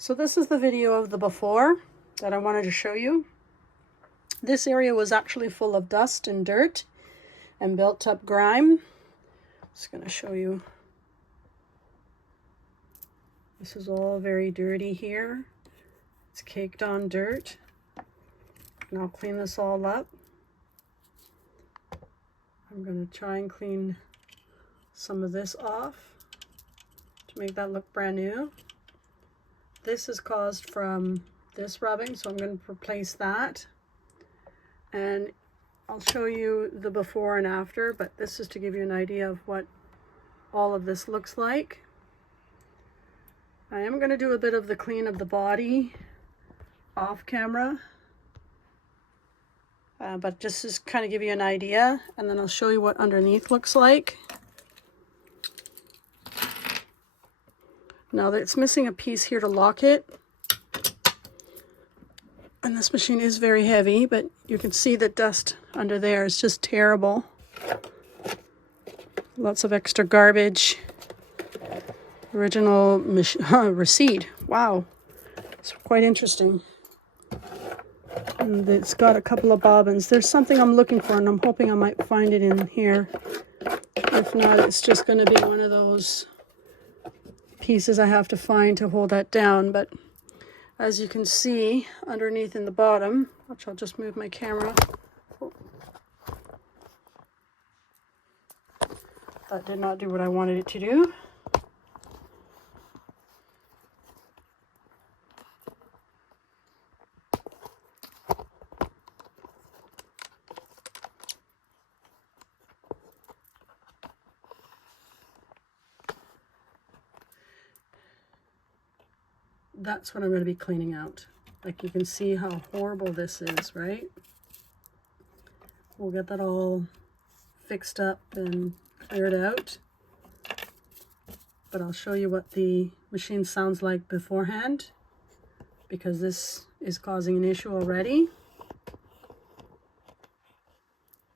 So this is the video of the before that I wanted to show you. This area was actually full of dust and dirt and built up grime. Just going to show you. This is all very dirty here. It's caked on dirt. And I'll clean this all up. I'm going to try and clean some of this off to make that look brand new. This is caused from this rubbing, so I'm going to replace that. And I'll show you the before and after, but this is to give you an idea of what all of this looks like. I am going to do a bit of the clean of the body off camera, but just to kind of give you an idea, and then I'll show you what underneath looks like. Now it's missing a piece here to lock it, and this machine is very heavy, but you can see the dust under there is just terrible. Lots of extra garbage. Original receipt. Wow, it's quite interesting. And it's got a couple of bobbins. There's something I'm looking for, and I'm hoping I might find it in here. If not, it's just going to be one of those pieces I have to find to hold that down. But as you can see underneath in the bottom, which I'll just move my camera. That did not do what I wanted it to do. That's what I'm going to be cleaning out. Like, you can see how horrible this is, right? We'll get that all fixed up and cleared out. But I'll show you what the machine sounds like beforehand, because this is causing an issue already.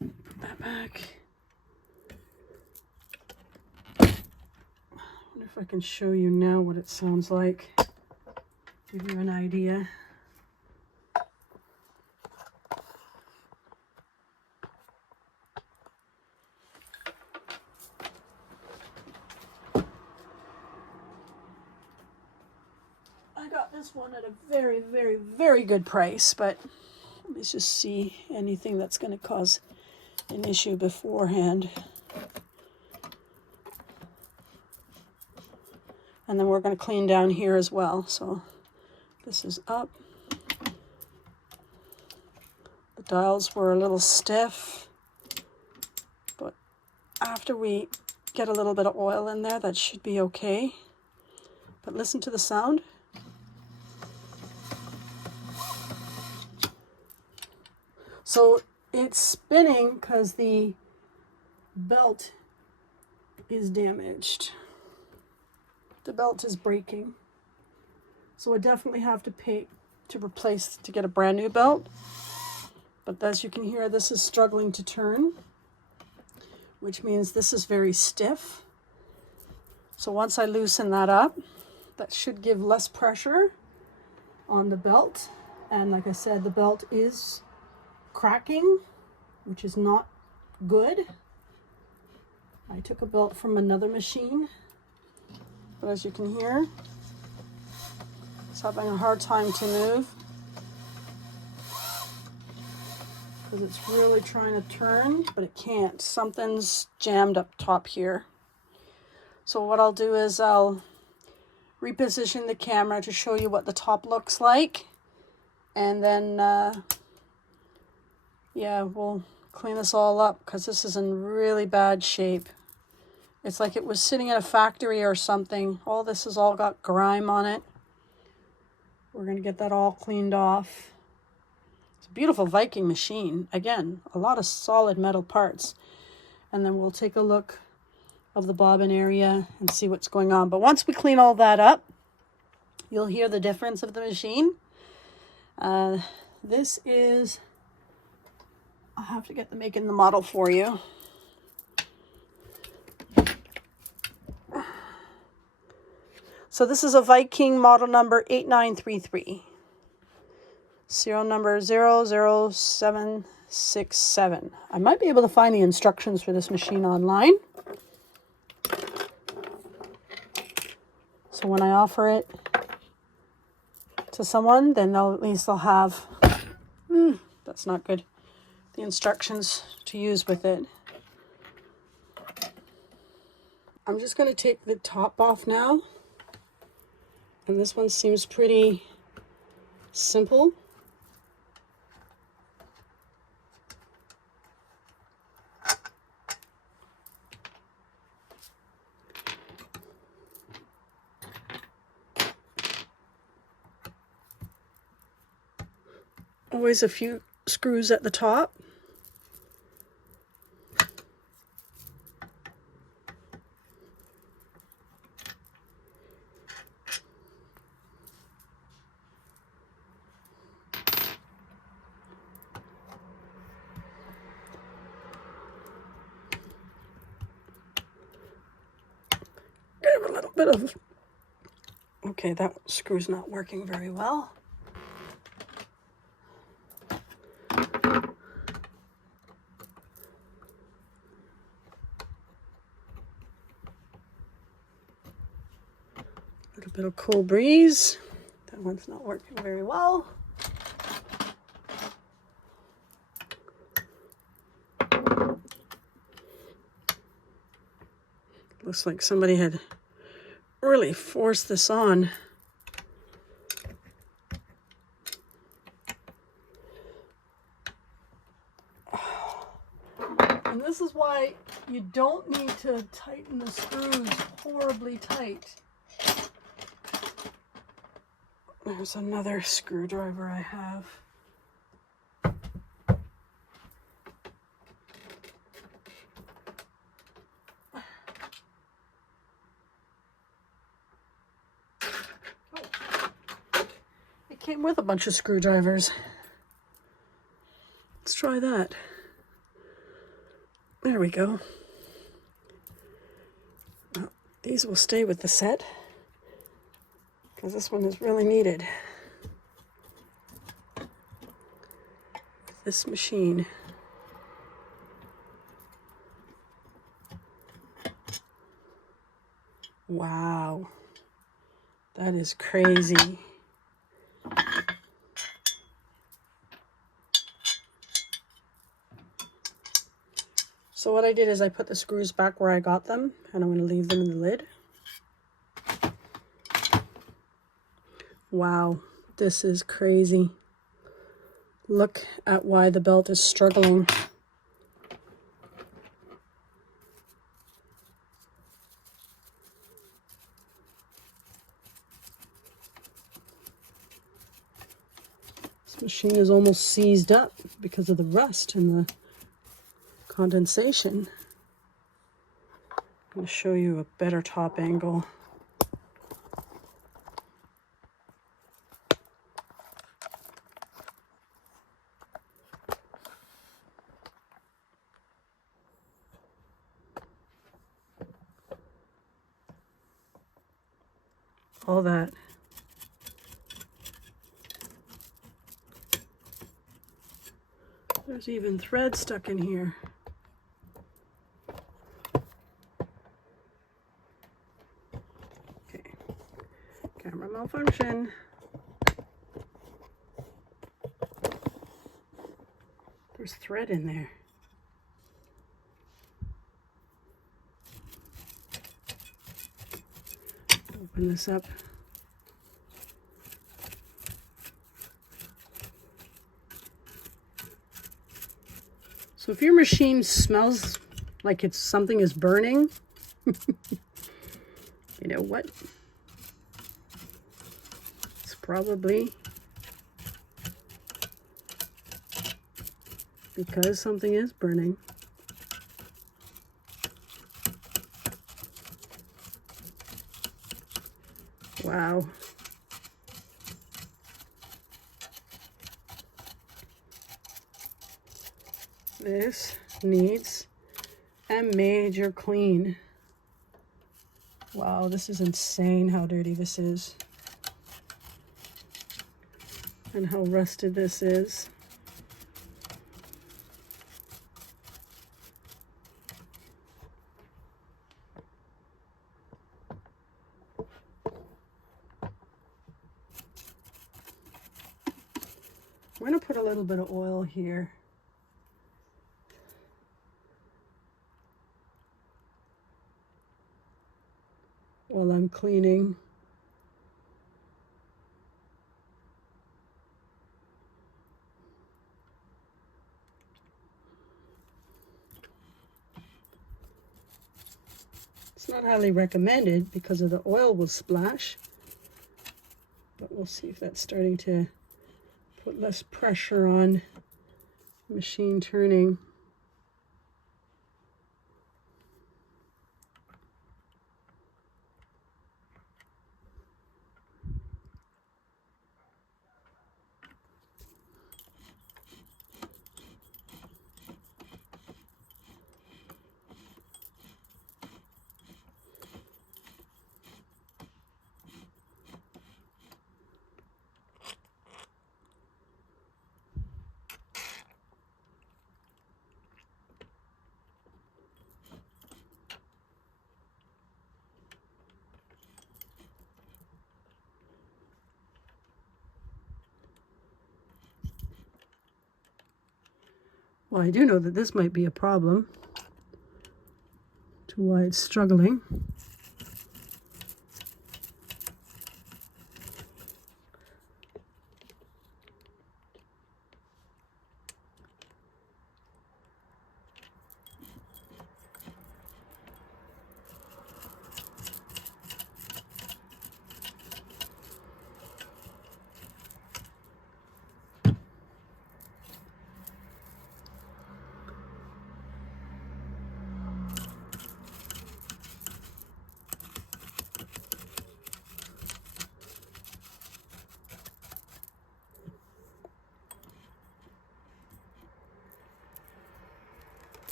Put that back. I wonder if I can show you now what it sounds like. Give you an idea. I got this one at a very, very, very good price, but let's just see anything that's going to cause an issue beforehand. And then we're going to clean down here as well. So this is up. The dials were a little stiff, but after we get a little bit of oil in there, that should be okay. But listen to the sound. So it's spinning because the belt is damaged. The belt is breaking. So I definitely have to pay to replace, to get a brand new belt. But as you can hear, this is struggling to turn, which means this is very stiff. So once I loosen that up, that should give less pressure on the belt. And like I said, the belt is cracking, which is not good. I took a belt from another machine, but as you can hear, it's having a hard time to move because it's really trying to turn, but it can't. Something's jammed up top here. So what I'll do is I'll reposition the camera to show you what the top looks like, and then yeah, we'll clean this all up because this is in really bad shape. It's like it was sitting in a factory or something. All this has all got grime on it. We're going to get that all cleaned off. It's a beautiful Viking machine. Again, a lot of solid metal parts. And then we'll take a look of the bobbin area and see what's going on. But once we clean all that up, you'll hear the difference of the machine. This is... I'll have to get the make and the model for you. So this is a Viking model number 8933. Serial number 00767. I might be able to find the instructions for this machine online. So when I offer it to someone, then at least they'll have, that's not good, the instructions to use with it. I'm just going to take the top off now. And this one seems pretty simple. Always a few screws at the top. Give a little bit of, okay, that screw's not working very well. A little bit of cool breeze. That one's not working very well. Looks like somebody had really forced this on. And this is why you don't need to tighten the screws horribly tight. There's another screwdriver I have. It came with a bunch of screwdrivers. Let's try that. There we go. Well, these will stay with the set because this one is really needed. This machine. Wow, that is crazy. So what I did is I put the screws back where I got them, and I'm going to leave them in the lid. Wow, this is crazy. Look at why the belt is struggling. This machine is almost seized up because of the rust and the condensation. I'm going to show you a better top angle. All that. There's even thread stuck in here. Okay, camera malfunction. There's thread in there. Open this up. So if your machine smells like something is burning, you know what? It's probably because something is burning. Wow. This needs a major clean. Wow, this is insane how dirty this is. And how rusted this is. I'm going to put a little bit of oil here. While I'm cleaning. It's not highly recommended because of the oil will splash, but we'll see if that's starting to put less pressure on machine turning. Well, I do know that this might be a problem to why it's struggling.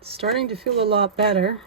Starting to feel a lot better.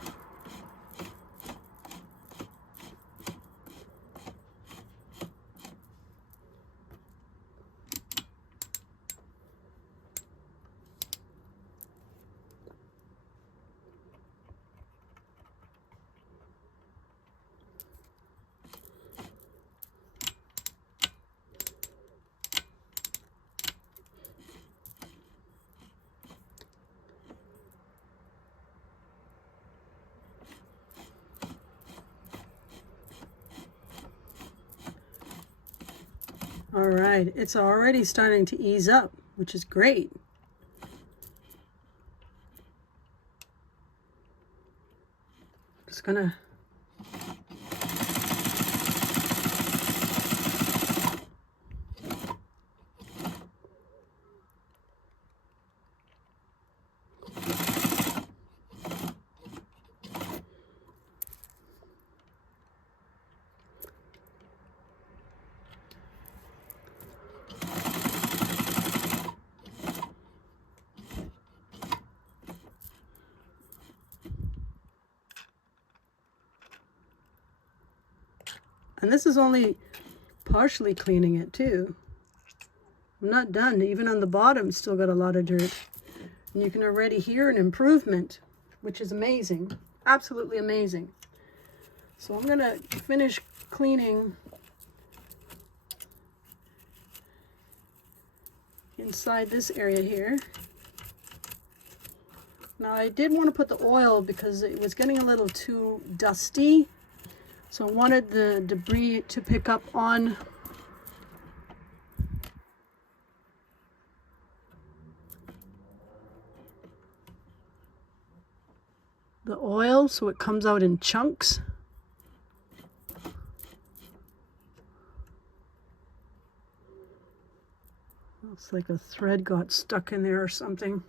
All right, it's already starting to ease up, which is great. Just gonna and this is only partially cleaning it too. I'm not done. Even on the bottom, still got a lot of dirt. And you can already hear an improvement, which is amazing. Absolutely amazing. So I'm gonna finish cleaning inside this area here. Now I did want to put the oil because it was getting a little too dusty. So I wanted the debris to pick up on the oil so it comes out in chunks. Looks like a thread got stuck in there or something.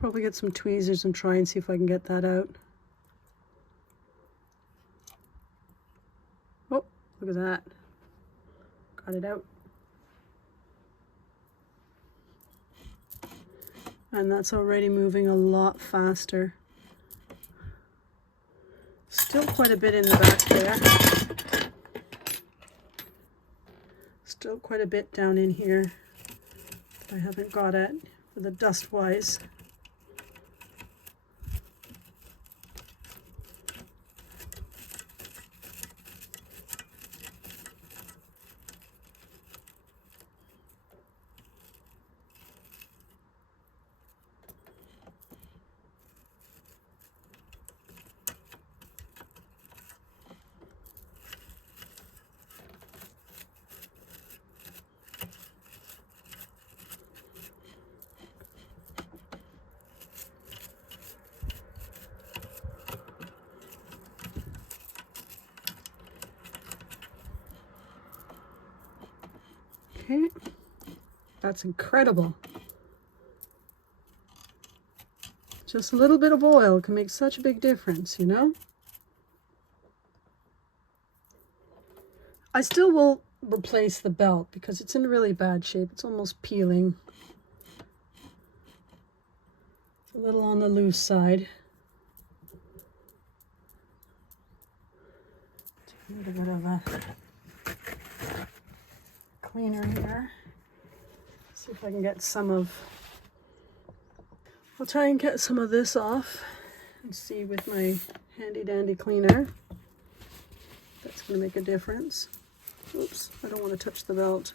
Probably get some tweezers and try and see if I can get that out. Oh, look at that. Got it out. And that's already moving a lot faster. Still quite a bit in the back there. Still quite a bit down in here that I haven't got at for the dust wise. Okay, that's incredible. Just a little bit of oil can make such a big difference, you know? I still will replace the belt because it's in really bad shape. It's almost peeling. It's a little on the loose side. Take a little bit of a cleaner here. See if I can get some of, I'll try and get some of this off and see with my handy dandy cleaner. That's going to make a difference. Oops, I don't want to touch the belt.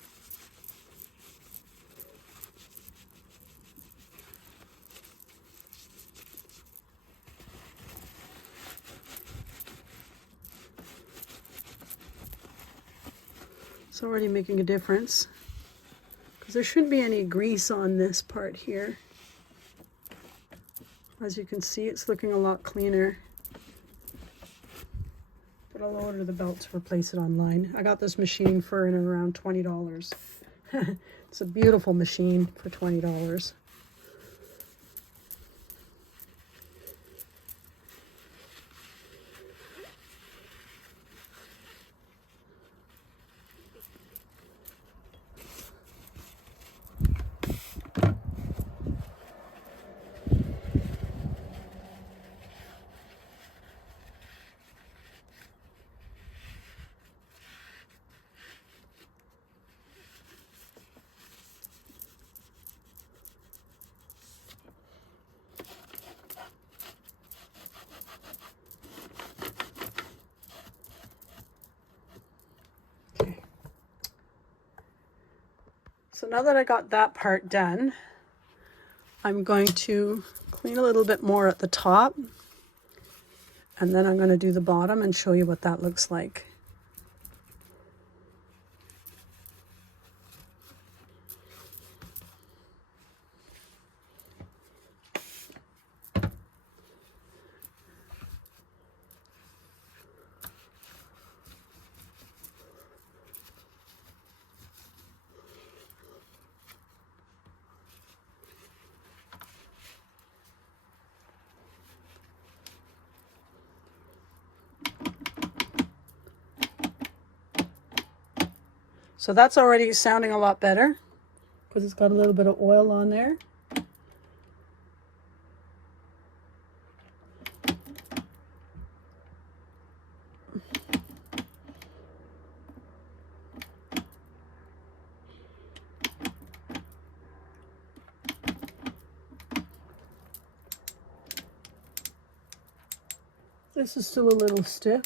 It's already making a difference because there shouldn't be any grease on this part here. As you can see, it's looking a lot cleaner. But I'll order the belt to replace it online. I got this machine for around $20. It's a beautiful machine for $20. So now that I got that part done, I'm going to clean a little bit more at the top, and then I'm going to do the bottom and show you what that looks like. So that's already sounding a lot better because it's got a little bit of oil on there. This is still a little stiff.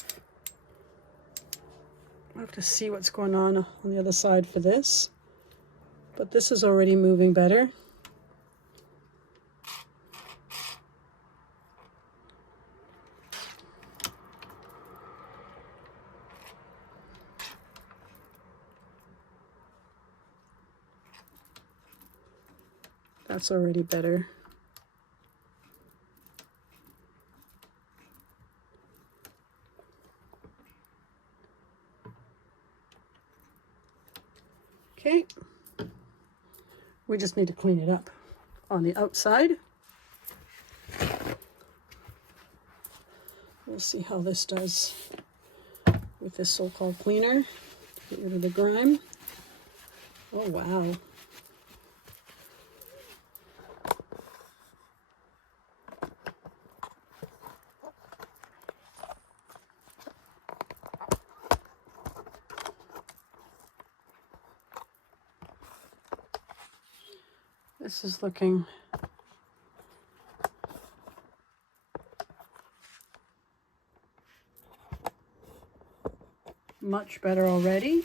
I have to see what's going on the other side for this, but this is already moving better. That's already better. Okay, we just need to clean it up on the outside. Let's see how this does with this so-called cleaner. Get rid of the grime. Oh, wow. This is looking much better already.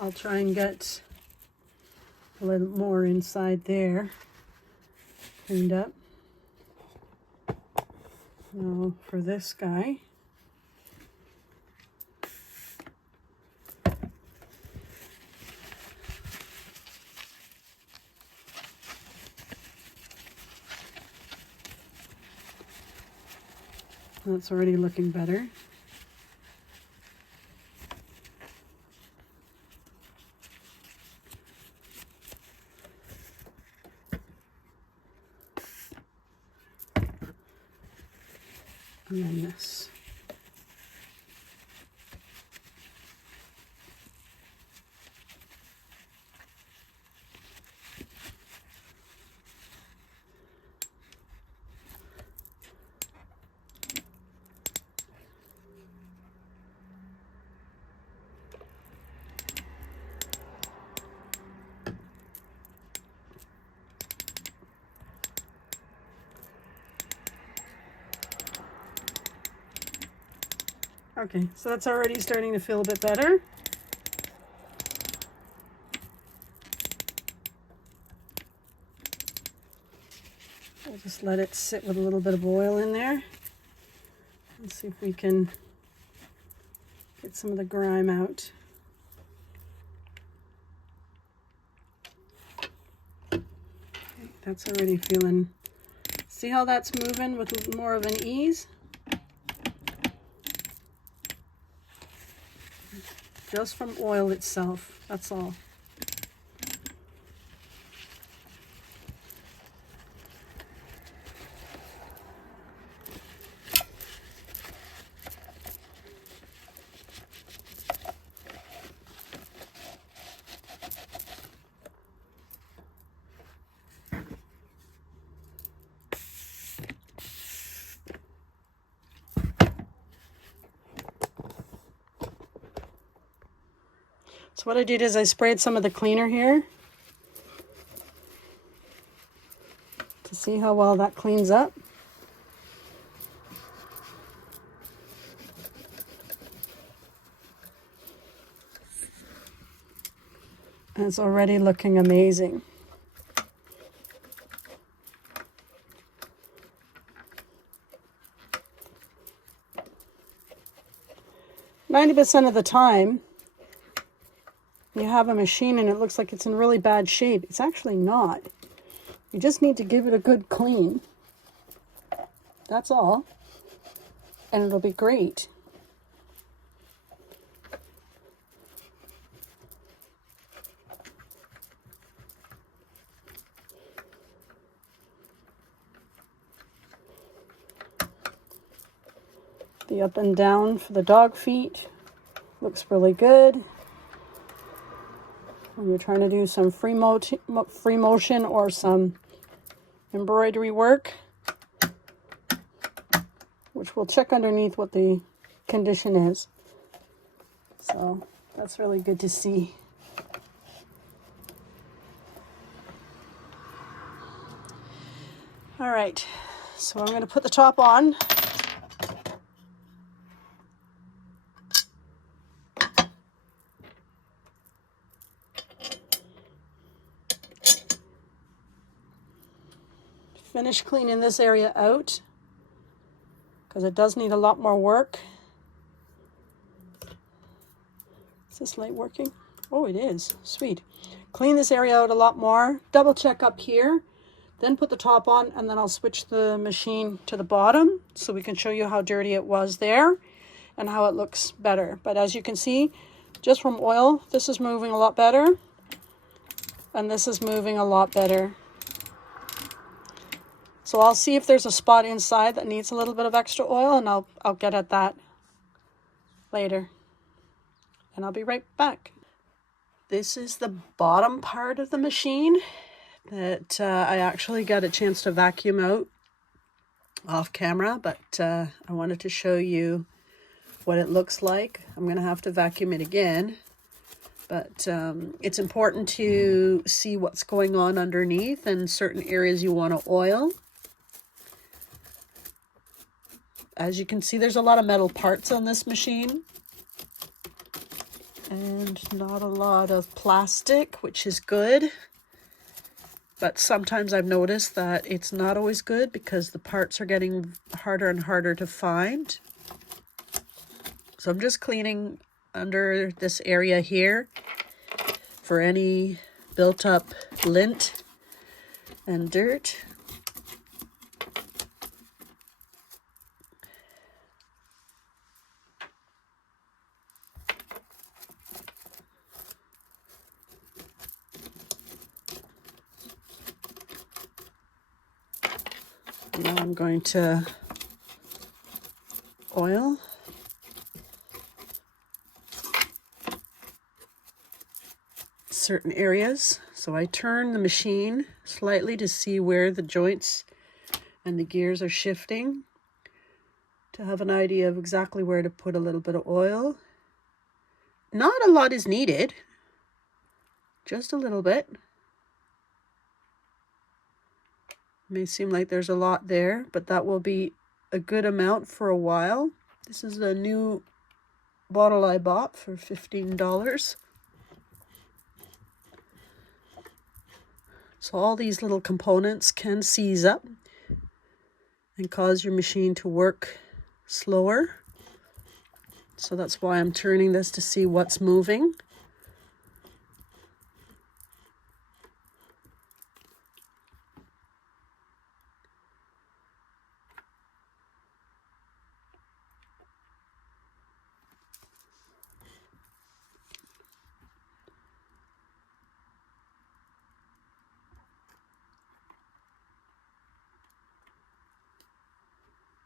I'll try and get a little more inside there cleaned up. Now for this guy. That's already looking better. And then this. Okay, so that's already starting to feel a bit better. We'll just let it sit with a little bit of oil in there. Let's see if we can get some of the grime out. Okay, that's already feeling, see how that's moving with more of an ease? Just from oil itself, that's all. So what I did is I sprayed some of the cleaner here to see how well that cleans up. And it's already looking amazing. %of the time, you have a machine and it looks like it's in really bad shape. It's actually not. You just need to give it a good clean. That's all. And it'll be great. The up and down for the dog feet looks really good. When you're trying to do some free motion or some embroidery work, which we'll check underneath what the condition is. So that's really good to see. All right, so I'm going to put the top on. finish cleaning this area out because it does need a lot more work. Is this light working? Oh, it is. Sweet. Clean this area out a lot more. Double check up here. Then put the top on, and then I'll switch the machine to the bottom so we can show you how dirty it was there and how it looks better. But as you can see, just from oil, this is moving a lot better. And this is moving a lot better. So I'll see if there's a spot inside that needs a little bit of extra oil, and I'll get at that later. And I'll be right back. This is the bottom part of the machine that I actually got a chance to vacuum out off camera, but I wanted to show you what it looks like. I'm going to have to vacuum it again, but it's important to see what's going on underneath and certain areas you want to oil. As you can see, there's a lot of metal parts on this machine and not a lot of plastic, which is good. But sometimes I've noticed that it's not always good because the parts are getting harder and harder to find. So I'm just cleaning under this area here for any built up lint and dirt. Now I'm going to oil. Certain areas. So I turn the machine slightly to see where the joints and the gears are shifting to have an idea of exactly where to put a little bit of oil. Not a lot is needed, just a little bit. May seem like there's a lot there, but that will be a good amount for a while. This is a new bottle I bought for $15. So all these little components can seize up and cause your machine to work slower. So that's why I'm turning this to see what's moving.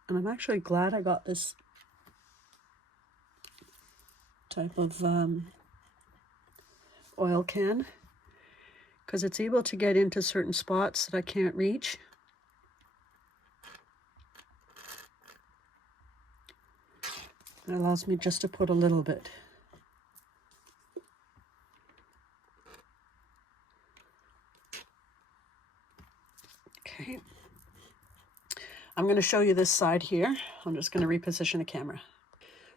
And I'm actually glad I got this type of oil can because it's able to get into certain spots that I can't reach. It allows me just to put a little bit. Okay. I'm going to show you this side here. I'm just going to reposition the camera.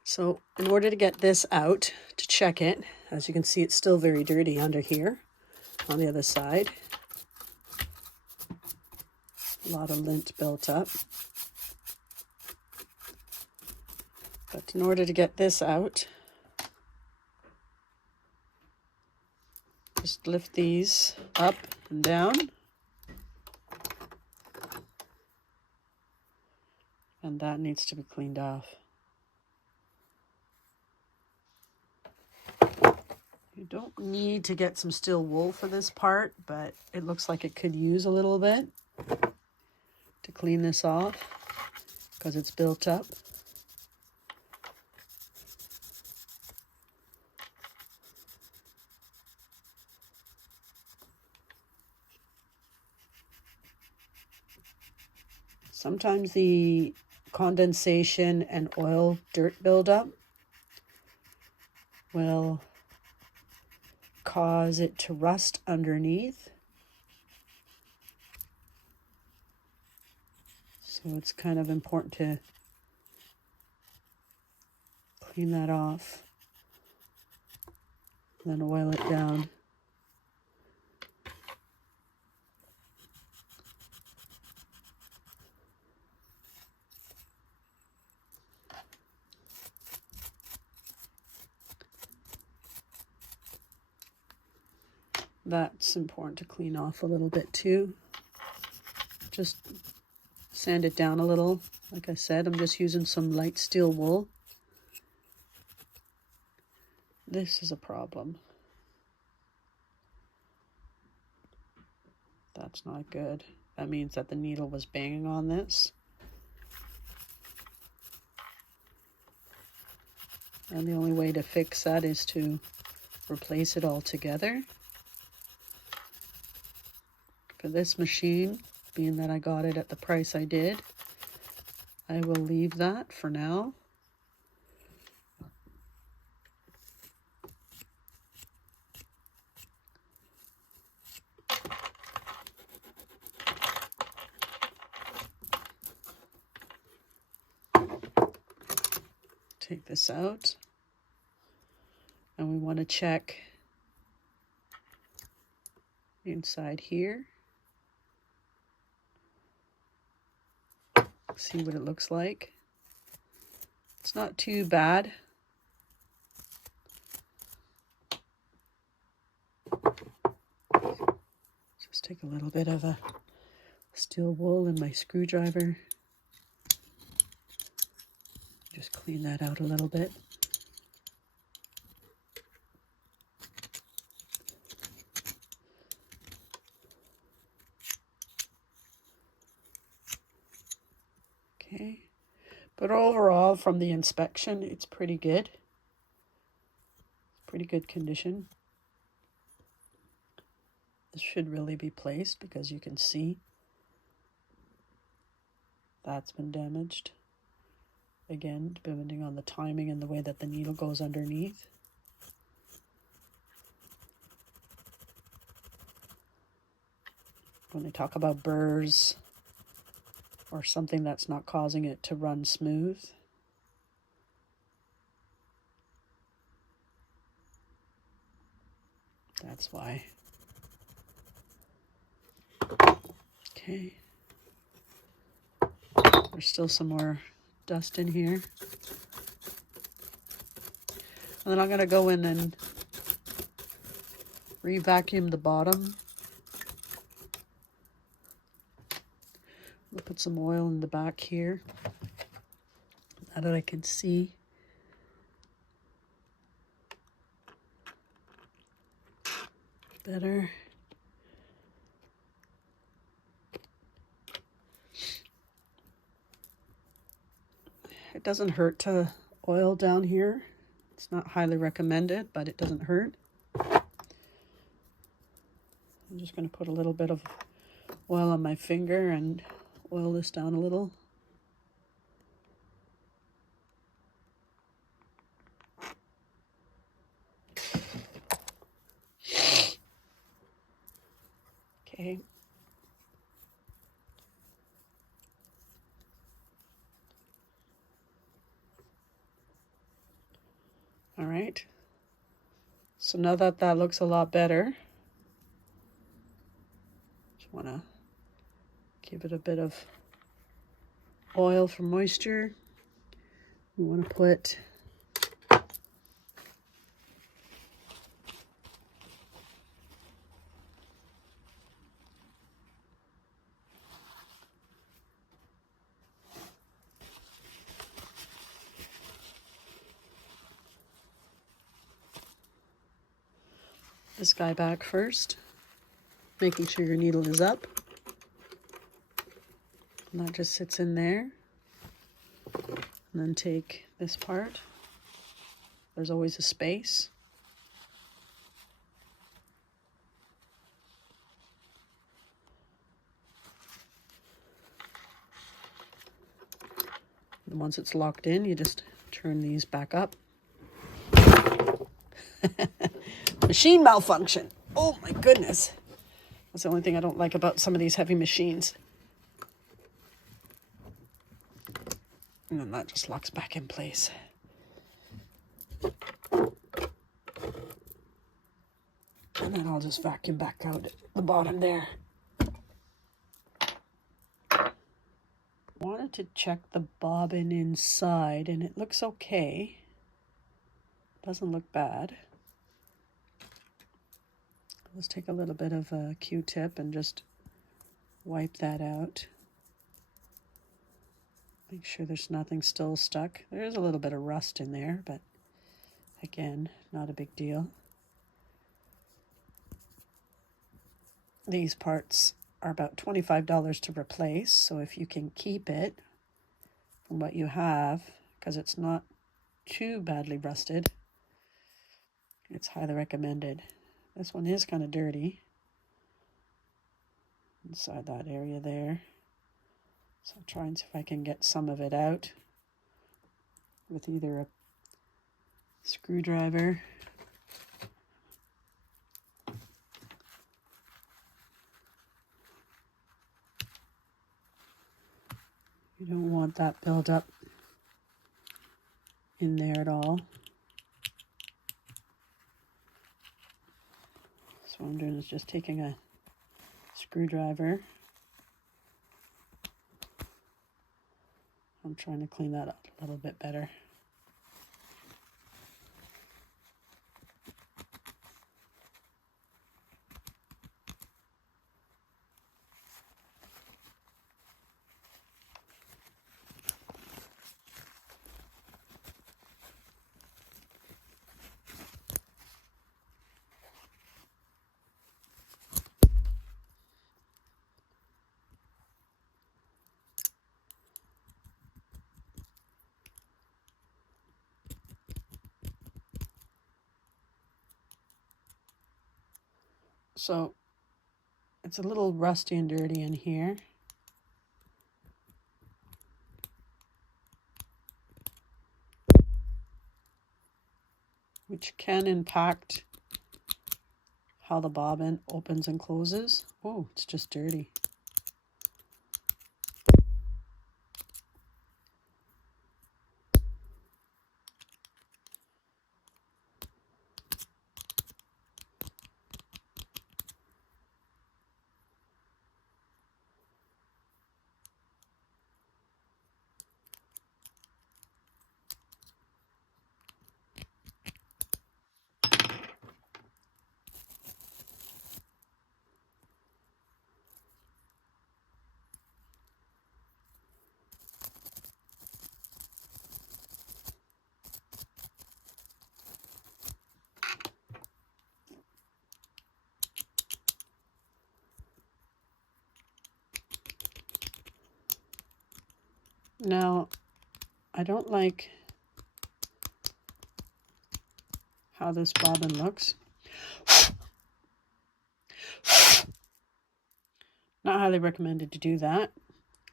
So in order to get this out, to check it, as you can see, it's still very dirty under here on the other side. A lot of lint built up. But in order to get this out, just lift these up and down. And that needs to be cleaned off. You don't need to get some steel wool for this part, but it looks like it could use a little bit to clean this off because it's built up. Sometimes the condensation and oil dirt buildup will cause it to rust underneath. So it's kind of important to clean that off, then oil it down. That's important to clean off a little bit too. Just sand it down a little. Like I said, I'm just using some light steel wool. This is a problem. That's not good. That means that the needle was banging on this. And the only way to fix that is to replace it all together. For this machine, being that I got it at the price I did, I will leave that for now. Take this out. And we want to check inside here. See what it looks like. It's not too bad. Just take a little bit of a steel wool in my screwdriver. Just clean that out a little bit. Okay, but overall from the inspection, it's pretty good. Pretty good condition. This should really be placed because you can see that's been damaged. Again, depending on the timing and the way that the needle goes underneath. When they talk about burrs or something that's not causing it to run smooth, that's why. Okay. There's still some more dust in here. And then I'm going to go in and re-vacuum the bottom. I'll put some oil in the back here, now that I can see. Better. It doesn't hurt to oil down here. It's not highly recommended, but it doesn't hurt. I'm just going to put a little bit of oil on my finger and oil this down a little. Okay. All right. So now that that looks a lot better, just want to give it a bit of oil for moisture. We want to put this guy back first, making sure your needle is up. And that just sits in there. And then take this part. There's always a space. And once it's locked in, you just turn these back up. Machine malfunction. Oh my goodness. That's the only thing I don't like about some of these heavy machines. And then that just locks back in place. And then I'll just vacuum back out the bottom there. Wanted to check the bobbin inside, and it looks okay. Doesn't look bad. Let's take a little bit of a Q-tip and just wipe that out. Make sure there's nothing still stuck. There is a little bit of rust in there, but again, not a big deal. These parts are about $25 to replace, so if you can keep it from what you have, because it's not too badly rusted, it's highly recommended. This one is kind of dirty inside that area there. So I'll try and see if I can get some of it out with either a screwdriver You don't want that buildup in there at all. So what I'm doing is just taking a screwdriver. I'm trying to clean that up a little bit better. So it's a little rusty and dirty in here. Which can impact how the bobbin opens and closes. Oh, it's just dirty. Now, I don't like how this bobbin looks. Not highly recommended to do that.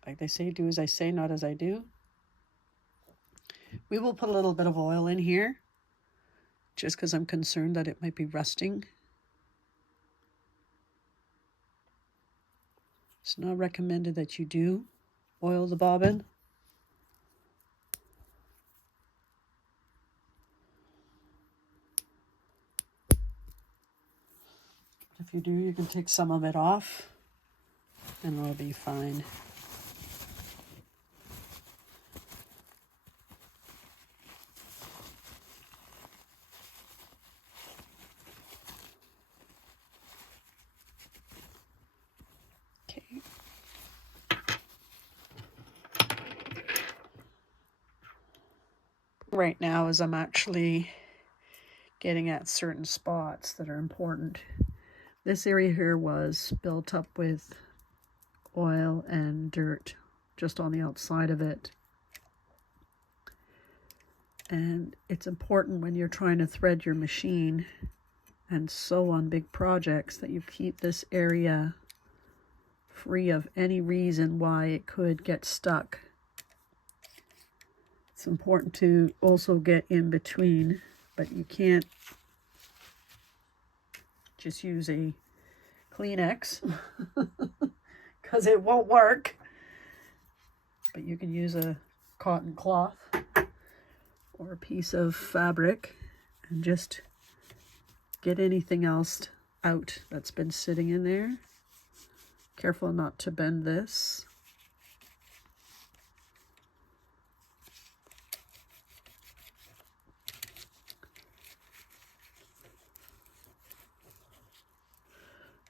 Like they say, do as I say, not as I do. We will put a little bit of oil in here, just because I'm concerned that it might be rusting. It's not recommended that you do oil the bobbin. If you do, you can take some of it off and it'll be fine. Okay. Right now, as I'm actually getting at certain spots that are important. This area here was built up with oil and dirt just on the outside of it. And it's important when you're trying to thread your machine and sew on big projects that you keep this area free of any reason why it could get stuck. It's important to also get in between, but you can't just use a Kleenex because it won't work. But you can use a cotton cloth or a piece of fabric and just get anything else out that's been sitting in there. Careful not to bend this.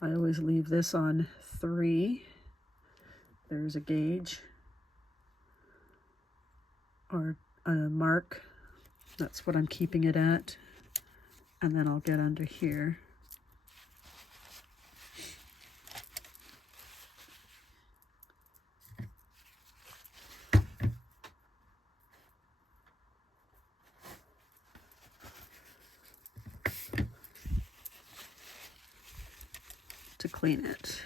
I always leave this on 3. There's a gauge or a mark. That's what I'm keeping it at. And then I'll get under here. To clean it.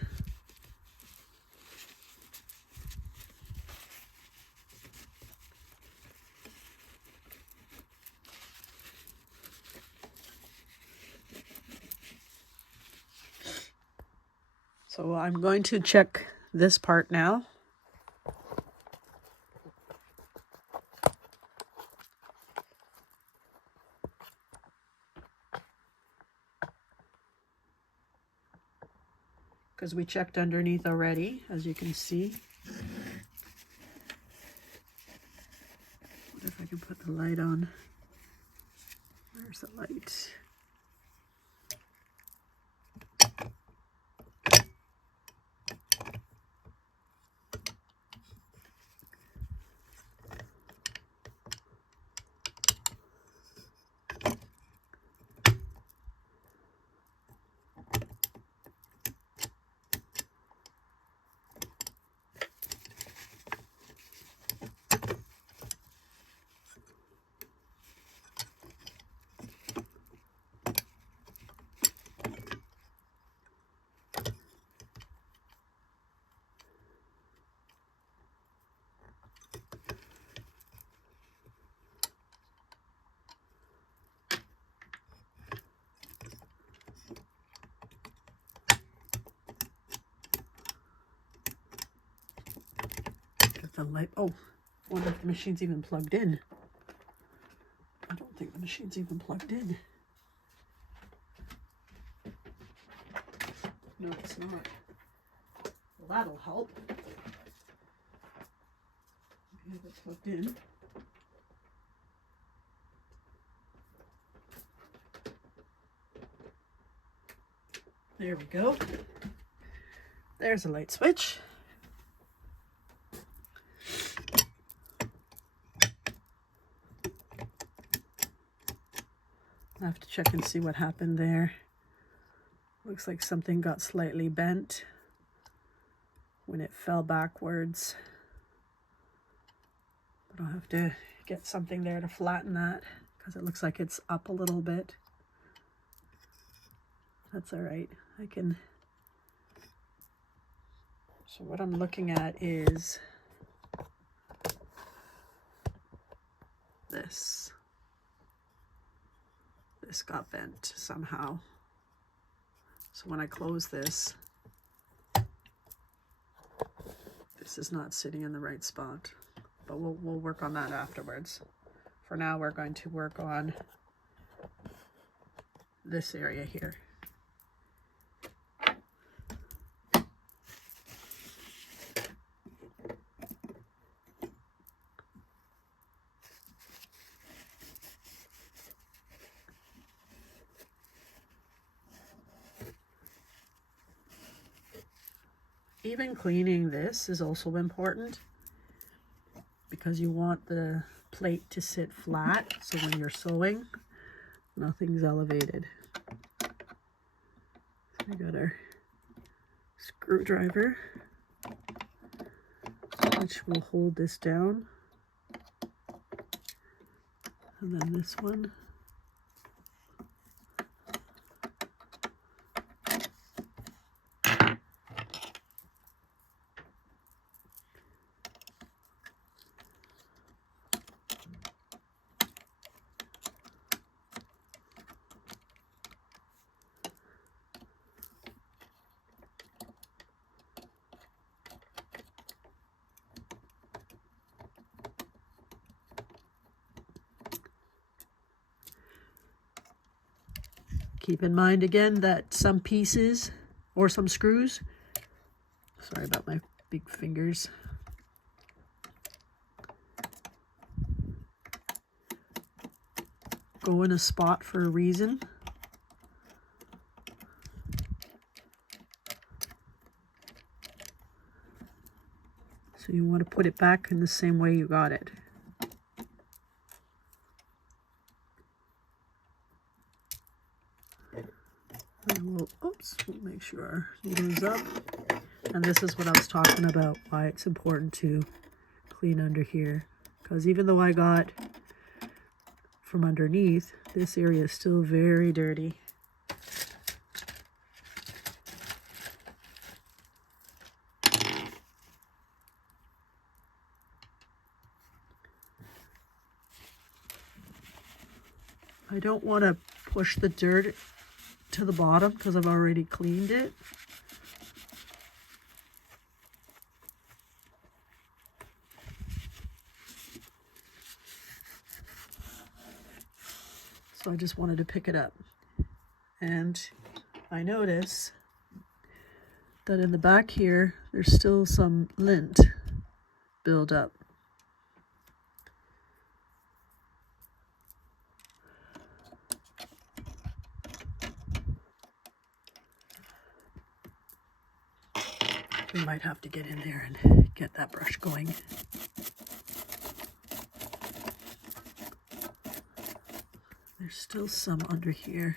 So I'm going to check this part now. Because we checked underneath already, as you can see. What if I can put the light on? Where's the light? The light. Oh, I wonder if the machine's even plugged in. I don't think the machine's even plugged in. No, it's not. Well, that'll help. We have it plugged in. There we go. There's a light switch. I have to check and see what happened there. Looks like something got slightly bent when it fell backwards. But I'll have to get something there to flatten that because it looks like it's up a little bit. That's all right. I can. So what I'm looking at is this. This got bent somehow. So when I close this, this is not sitting in the right spot. But we'll work on that afterwards. For now, we're going to work on this area here. Even cleaning this is also important because you want the plate to sit flat, so when you're sewing, nothing's elevated. So we got our screwdriver, which will hold this down, and then this one. Keep in mind again that some pieces or some screws, sorry about my big fingers, go in a spot for a reason. So you want to put it back in the same way you got it. And we'll make sure our needle is up. And this is what I was talking about, why it's important to clean under here. Because even though I got from underneath, this area is still very dirty. I don't want to push the dirt to the bottom because I've already cleaned it. So I just wanted to pick it up. And I notice that in the back here, there's still some lint build up. We might have to get in there and get that brush going. There's still some under here.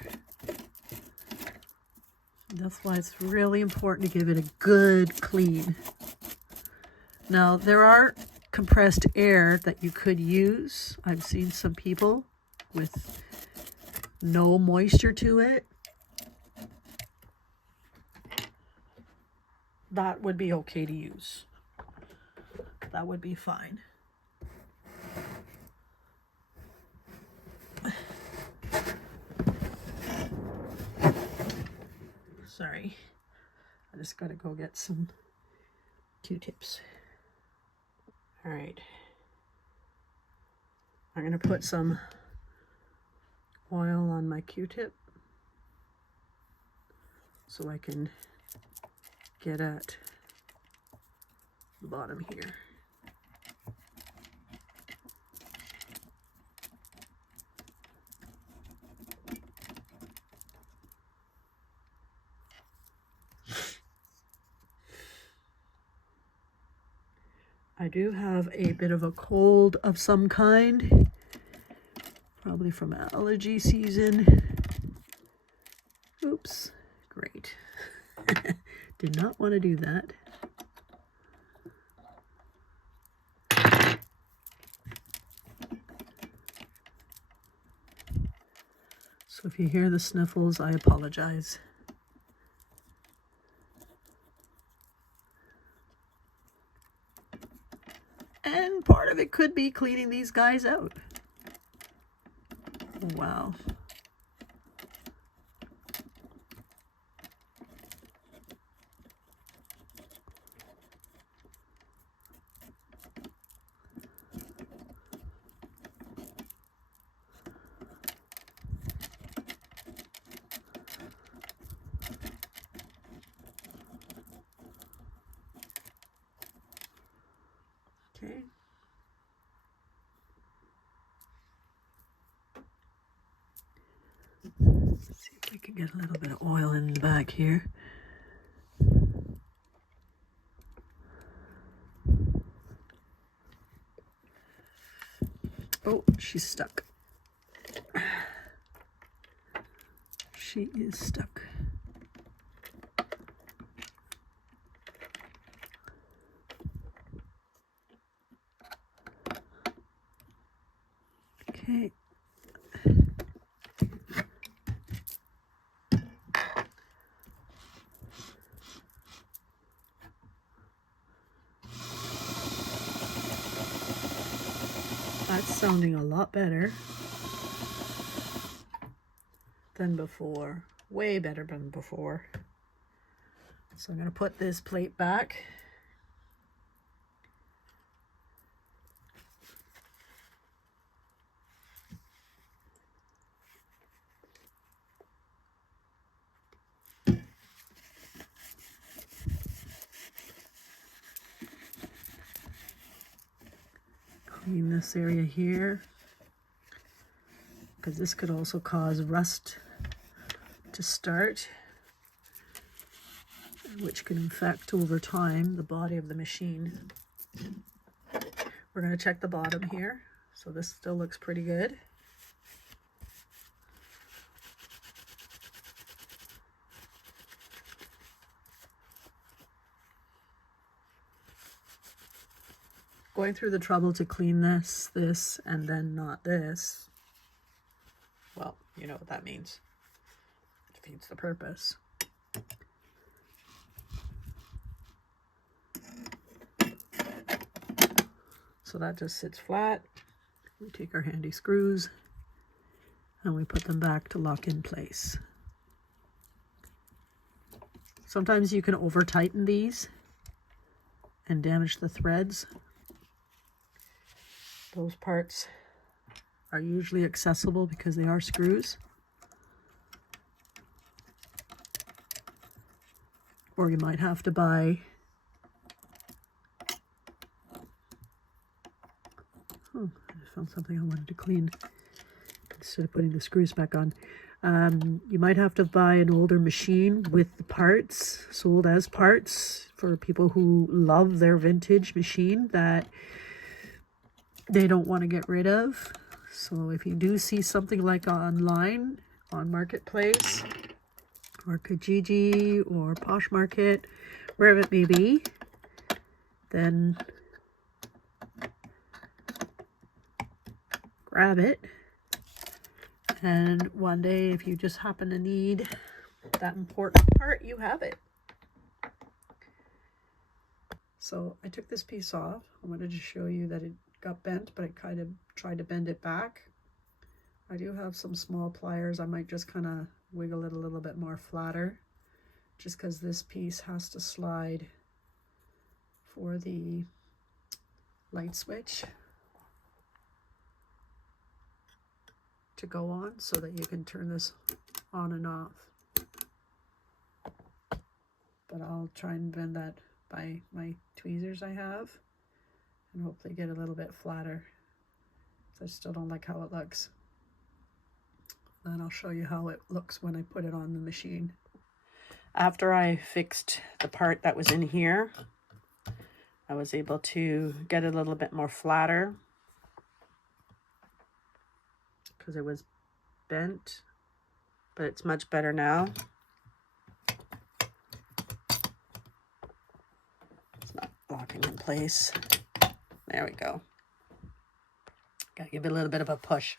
That's why it's really important to give it a good clean. Now, there are compressed air that you could use. I've seen some people with no moisture to it. That would be okay to use. That would be fine. Sorry, I just gotta go get some Q-tips. All right, I'm gonna put some oil on my Q-tip so I can get at the bottom here. I do have a bit of a cold of some kind, probably from allergy season. Oops, great. Did not want to do that. So if you hear the sniffles, I apologize. And part of it could be cleaning these guys out. Wow. Okay. Let's see if we can get a little bit of oil in the back here. Oh, she's stuck. She is stuck. Okay. That's sounding a lot better than before. Way better than before. So I'm going to put this plate back. Clean this area here, because this could also cause rust to start, which can infect over time the body of the machine. We're going to check the bottom here. So this still looks pretty good. Going through the trouble to clean this, and then not this. Well, you know what that means. It defeats the purpose. So that just sits flat. We take our handy screws and we put them back to lock in place. Sometimes you can over tighten these and damage the threads. Those parts are usually accessible because they are screws. Or you might have to buy I just found something I wanted to clean instead of putting the screws back on. You might have to buy an older machine with the parts sold as parts for people who love their vintage machine that they don't want to get rid of. So if you do see something like online on Marketplace or Kijiji or Posh Market, wherever it may be, then grab it. And one day, if you just happen to need that important part, you have it. So I took this piece off. I wanted to show you that it got bent, but I kind of tried to bend it back. I do have some small pliers. I might just kind of wiggle it a little bit more flatter, just because this piece has to slide for the light switch to go on, so that you can turn this on and off. But I'll try and bend that by my tweezers I have and hopefully get a little bit flatter. I still don't like how it looks. And I'll show you how it looks when I put it on the machine. After I fixed the part that was in here, I was able to get it a little bit more flatter because it was bent, but it's much better now. It's not locking in place. There we go. Gotta give it a little bit of a push.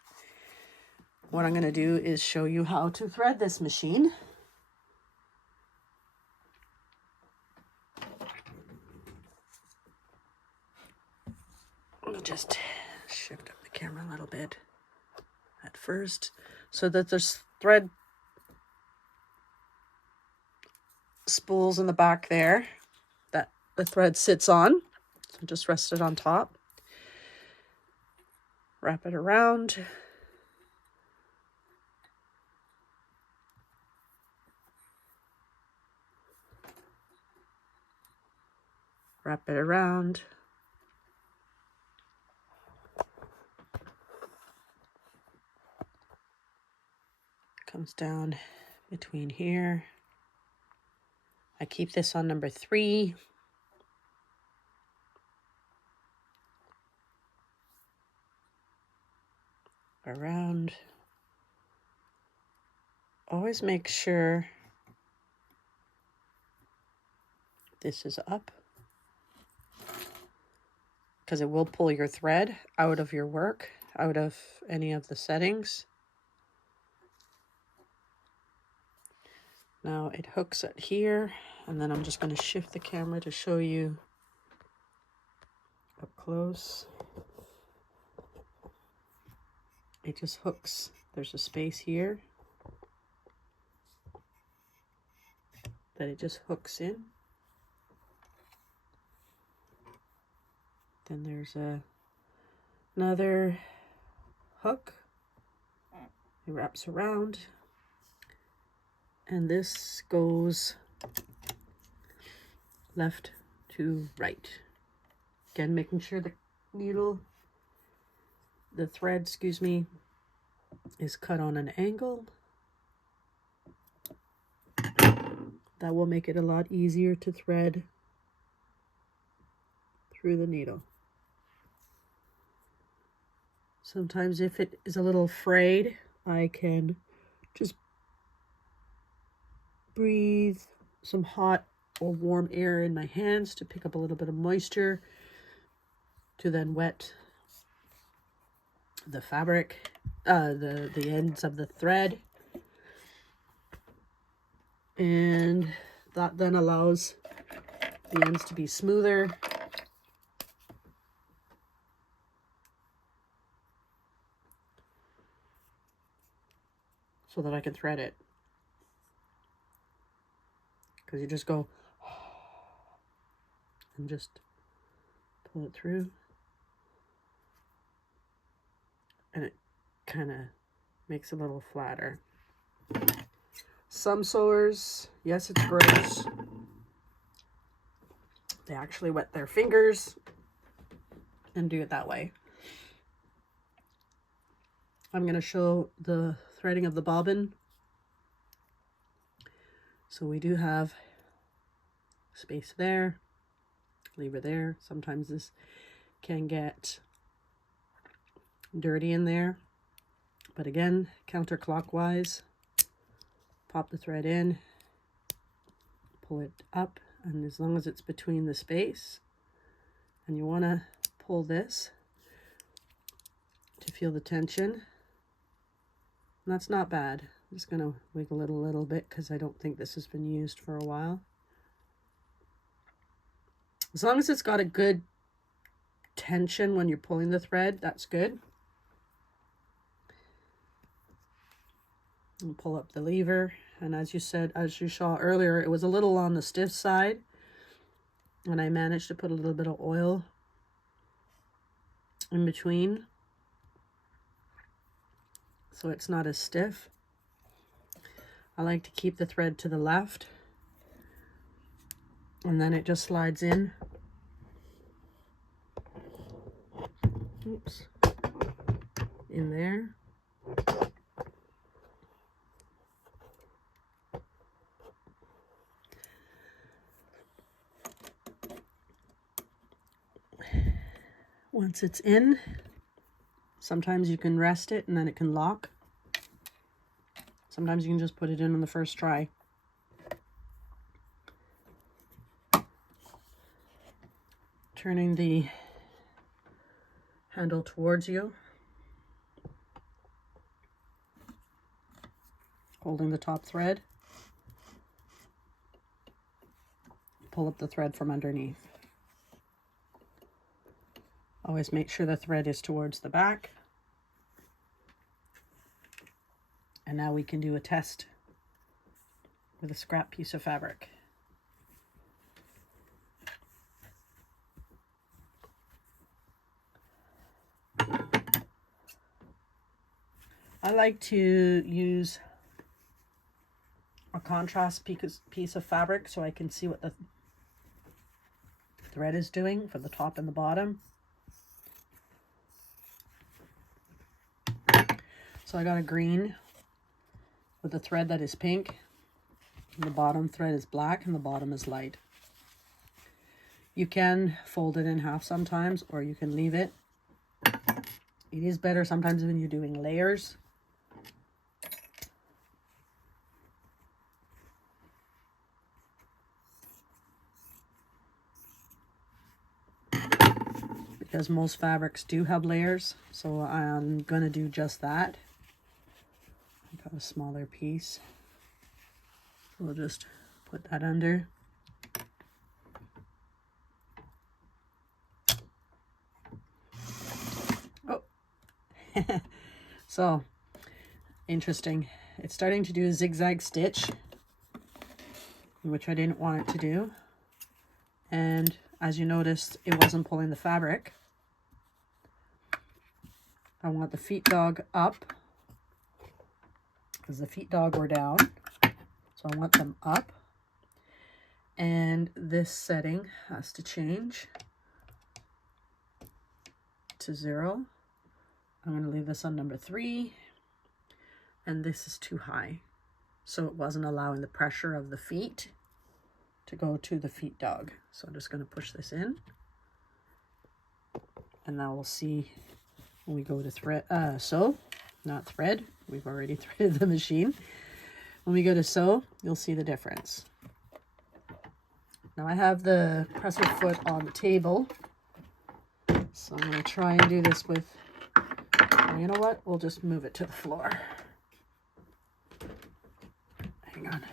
What I'm gonna do is show you how to thread this machine. I'll just shift up the camera a little bit at first so that there's thread spools in the back there that the thread sits on. So just rest it on top. Wrap it around. Wrap it around. Comes down between here. I keep this on number 3. Around. Always make sure this is up, because it will pull your thread out of your work, out of any of the settings. Now it hooks it here, and then I'm just going to shift the camera to show you up close. It just hooks. There's a space here that it just hooks in. Then there's another hook. It wraps around. And this goes left to right. Again, making sure the thread, is cut on an angle. That will make it a lot easier to thread through the needle. Sometimes if it is a little frayed, I can just breathe some hot or warm air in my hands to pick up a little bit of moisture to then wet the fabric, the ends of the thread. And that then allows the ends to be smoother. So that I can thread it. Because you just go and just pull it through. And it kind of makes it a little flatter. Some sewers, yes, it's gross. They actually wet their fingers and do it that way. I'm going to show the threading of the bobbin. So we do have space there, lever there. Sometimes this can get dirty in there, but again, counterclockwise, pop the thread in, pull it up, and as long as it's between the space, and you want to pull this to feel the tension, and that's not bad. I'm just going to wiggle it a little bit because I don't think this has been used for a while. As long as it's got a good tension when you're pulling the thread, that's good. And pull up the lever, and as you saw earlier, it was a little on the stiff side, and I managed to put a little bit of oil in between so it's not as stiff. I like to keep the thread to the left, and then it just slides in. Oops. In there. Once it's in, sometimes you can rest it and then it can lock. Sometimes you can just put it in on the first try. Turning the handle towards you, holding the top thread, pull up the thread from underneath. Always make sure the thread is towards the back. And now we can do a test with a scrap piece of fabric. I like to use a contrast piece of fabric so I can see what the thread is doing for the top and the bottom. So I got a green with a thread that is pink. The bottom thread is black and the bottom is light. You can fold it in half sometimes, or you can leave it. It is better sometimes when you're doing layers. Because most fabrics do have layers, so I'm going to do just that. I got a smaller piece. We'll just put that under. Oh, so interesting. It's starting to do a zigzag stitch, which I didn't want it to do. And as you noticed, it wasn't pulling the fabric. I want the feet dog up because the feet dog were down. So I want them up. And this setting has to change to 0. I'm going to leave this on number 3. And this is too high. So it wasn't allowing the pressure of the feet to go to the feet dog. So I'm just going to push this in. And now we'll see when we go to thread, sew, not thread. We've already threaded the machine. When we go to sew, you'll see the difference. Now I have the presser foot on the table, so I'm going to try and do this with, well, you know what? We'll just move it to the floor. Hang on.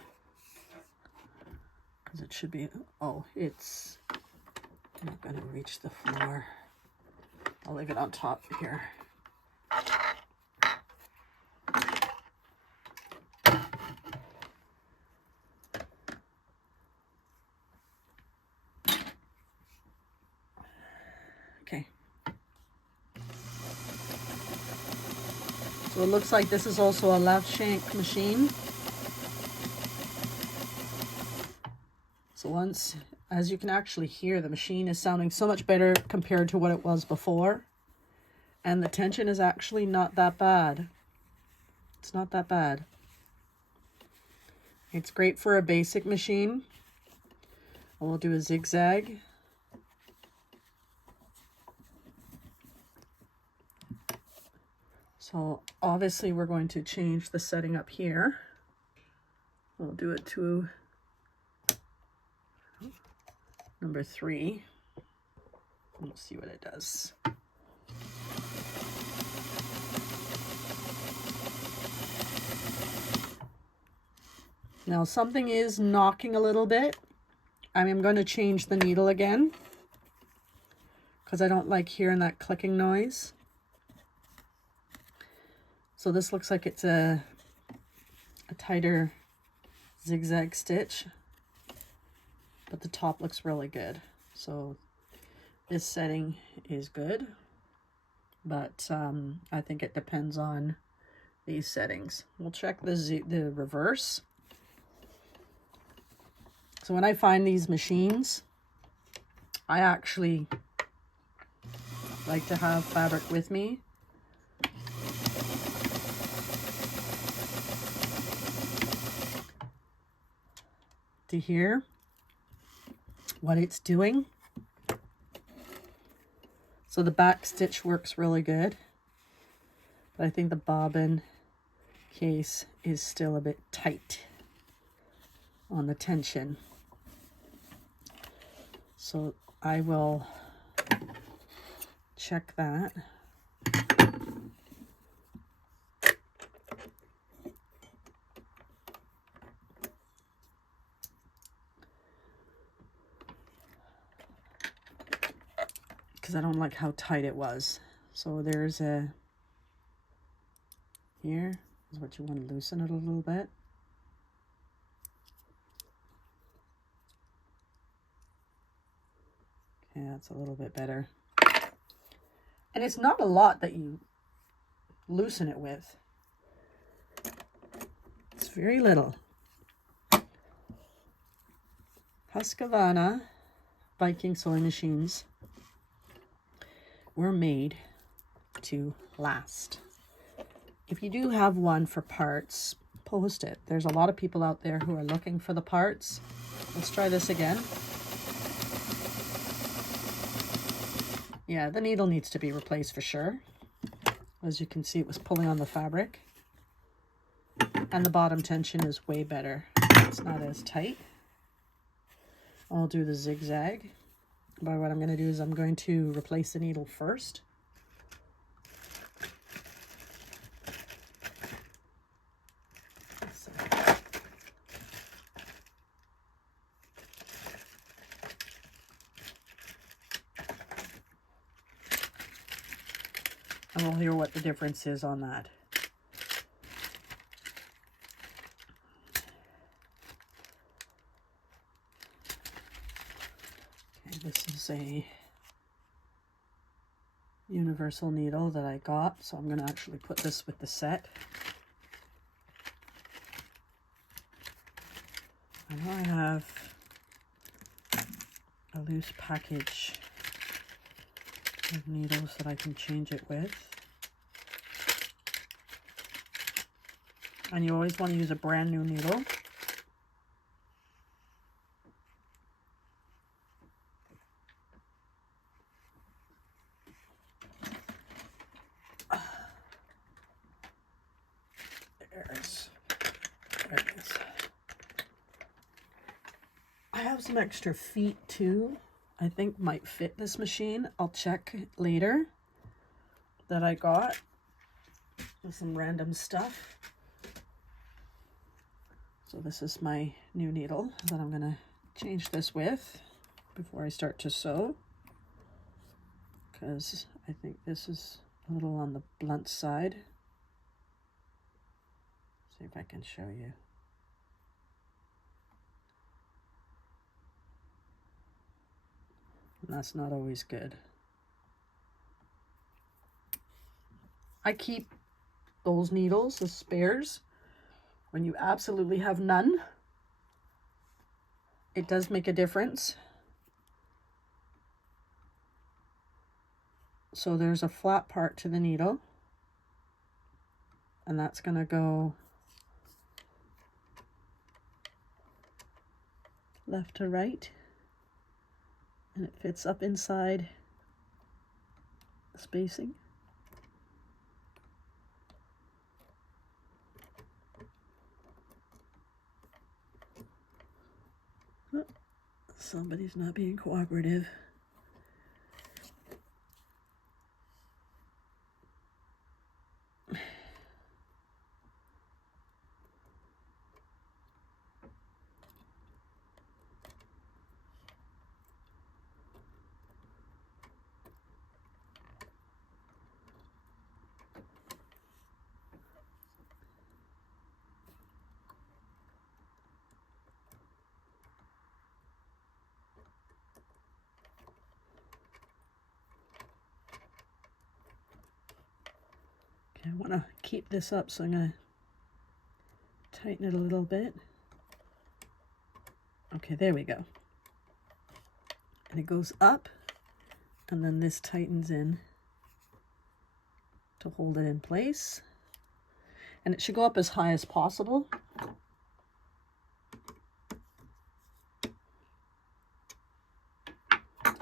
Because it should be, oh, it's not going to reach the floor. I'll leave it on top here. Okay. So it looks like this is also a left shank machine. So once, as you can actually hear, the machine is sounding so much better compared to what it was before. And the tension is actually not that bad. It's not that bad. It's great for a basic machine. We'll do a zigzag. So obviously we're going to change the setting up here. We'll do it to number 3. We'll see what it does. Now something is knocking a little bit. I am going to change the needle again because I don't like hearing that clicking noise. So this looks like it's a tighter zigzag stitch, but the top looks really good. So this setting is good, but I think it depends on these settings. We'll check the reverse. So when I find these machines, I actually like to have fabric with me. To hear what it's doing. So the back stitch works really good, but I think the bobbin case is still a bit tight on the tension. So I will check that. Because I don't like how tight it was. So there's a, here is what you want to loosen it a little bit. Okay, that's a little bit better. And it's not a lot that you loosen it with. It's very little. Husqvarna Viking sewing machines were made to last. If you do have one for parts, post it. There's a lot of people out there who are looking for the parts. Let's try this again. Yeah, the needle needs to be replaced for sure. As you can see, it was pulling on the fabric. And the bottom tension is way better. It's not as tight. I'll do the zigzag. But what I'm going to do is I'm going to replace the needle first. And we'll hear what the difference is on that. Okay, this is a universal needle that I got, so I'm going to actually put this with the set. I know I have a loose package of needles that I can change it with. And you always want to use a brand new needle. some extra feet too. I think might fit this machine. I'll check later that I got with some random stuff. So this is my new needle that I'm gonna change this with before I start to sew, because I think this is a little on the blunt side. See if I can show you. And that's not always good. I keep those needles as spares when you absolutely have none. It does make a difference. So there's a flat part to the needle, and that's going to go left to right, and it fits up inside the spacing. Oh, somebody's not being cooperative. I want to keep this up, so I'm going to tighten it a little bit. Okay, there we go. And it goes up, and then this tightens in to hold it in place. And it should go up as high as possible.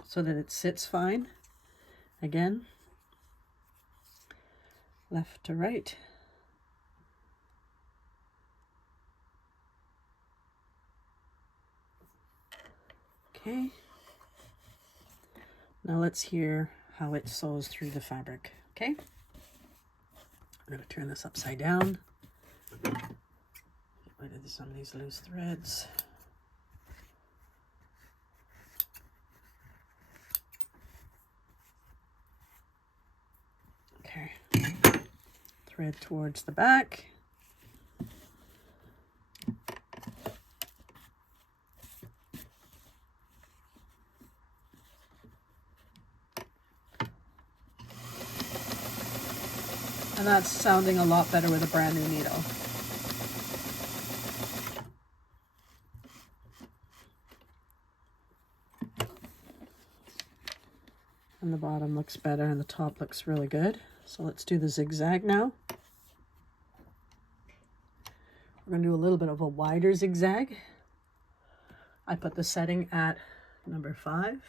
So that it sits fine. Again, left to right. Okay. Now let's hear how it sews through the fabric. Okay. I'm going to turn this upside down. Get rid of some of these loose threads. Okay. Thread towards the back. And that's sounding a lot better with a brand new needle. And the bottom looks better and the top looks really good. So let's do the zigzag now. We're going to do a little bit of a wider zigzag. I put the setting at number 5.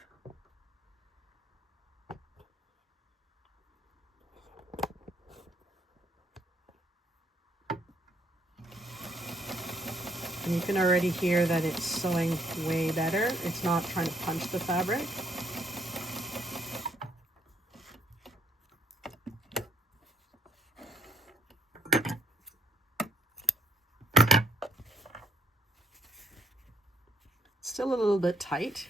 And you can already hear that it's sewing way better. It's not trying to punch the fabric. Still a little bit tight.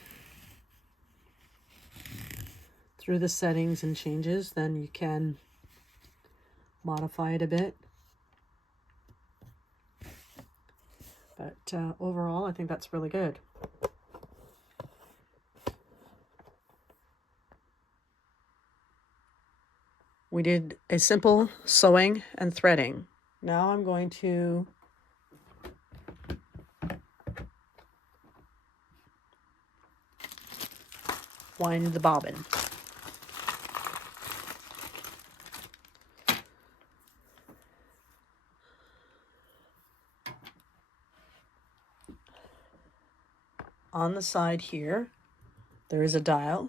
Through the settings and changes, then you can modify it a bit. But overall, I think that's really good. We did a simple sewing and threading. Now I'm going to wind the bobbin. On the side here, there is a dial.